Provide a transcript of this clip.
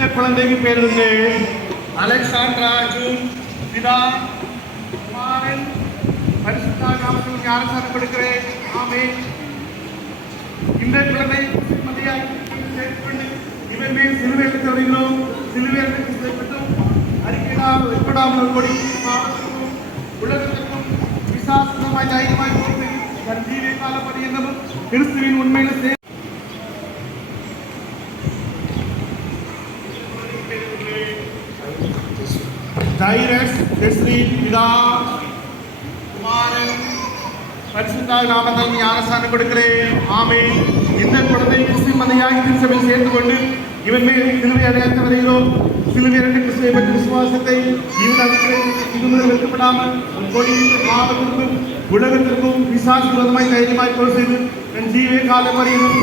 இந்த குழந்தைக்கு பேர் வந்து அலெக்சாண்ட்ரா ஜூன். பிதா குமாரன் பரிசுத்த நாமத்தில் ஞானஸ்நானம் கொடுக்கிறேன். ஆமென். இந்த குழந்தை மதியாய் சேர்த்துக்கொண்டு இவன் மேல் சிலுவையில் வருகிறோம். சிலுவையில் கிறிஸ்துவைப்பட்டும் அறிக்கையிடாமல் கொடி பாவத்திற்கும் உலகத்திற்கும் விசாசமாய் தைரியமாய் போட்டு தன் ஜீவிய கால பரியந்தமும் கிறிஸ்துவின் உண்மையில் தைரஸ் கிறிஸ்து பிதா குமாரன் பரிசுத்த நாமத்தில் ஞானஸ்நானம் கொடுக்கிறேன். ஆமென். இந்த குழந்தை கிறிஸ்து மதையாகி திருச்சபையில் சேர்ந்து கொண்டு இவன் மேல் சிலுவை அடையாளத்தை வருகிறோம். சிலுவை இரண்டு கிறிஸ்துவை பற்றி விசுவாசத்தை இவன் வெறுக்கப்படாமல் கொடியின் பாவத்திற்கும் உலகத்திற்கும் விசாச விரோதமாய் தைரியமாய் கொலை செய்து என் ஜீவிய காலம் வரையிலும்